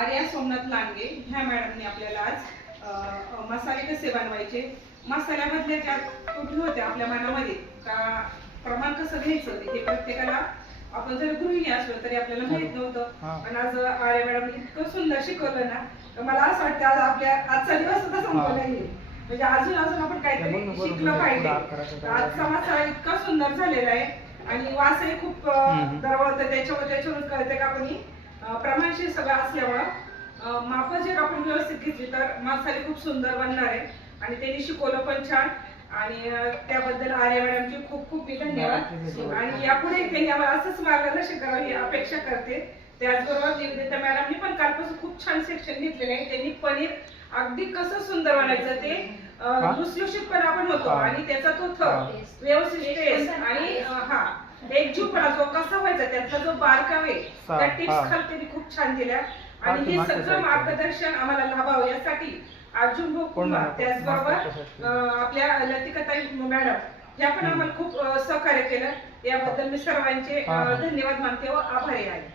आर्या सोमनाथ लांडगे ह्या मॅडमनी आपल्याला आज मसाले कसे बनवायचे, मसाल्यामधल्या ज्या त्रुटी होत्या आपल्या मनामध्ये का प्रमाण कसं घ्यायचं हे प्रत्येकाला आपण जर गृहिणी असलो तरी आपल्याला माहित नव्हतं. पण आज आर्या मॅडम इतकं सुंदर शिकवलं ना तर मला असं वाटतं आज आपल्या आजचा दिवस सुद्धा संपला येईल. म्हणजे अजून आपण काहीतरी शिकलं पाहिजे. आजचा मसाला इतका सुंदर झालेला आहे आणि वासही खूप दरवळतं. त्याच्यावरून कळते का आपण प्रमाणशीर सगळं असल्यामुळं माप जर आपण व्यवस्थित घेतली तर मसाले खूप सुंदर बनणार आहे. आणि त्यांनी शिकवलं पण छान आणि त्याबद्दल आर्या मॅडमचे खूप खूप मी धन्यवाद. आणि यापुढे त्यांनी आम्हाला असंच मार्गदर्शन करावं ही अपेक्षा करते. त्याचबरोबर निवेदिता मॅडमनी पण कालपासून खूप छान सेक्शन घेतलेले आहे. त्यांनी पनीर अगदी कसं सुंदर बनायचं ते लुसलुशीतपणा पण होतो आणि त्याचा तो थर व्यवस्थित टेस्ट आणि एकजीवपणा जो कसा व्हायचा त्याचा जो बारकाव आहे त्या टिप्स खाली त्यांनी खूप छान दिल्या. आणि हे सगळं मार्गदर्शन आम्हाला लाभावं यासाठी अर्जुन भाऊ कुमार त्याचबरोबर आपल्या लतिकाताई मॅडम ह्या पण आम्हाला खूप सहकार्य केलं. याबद्दल मी सर्वांचे धन्यवाद मानते व आभारी आहे.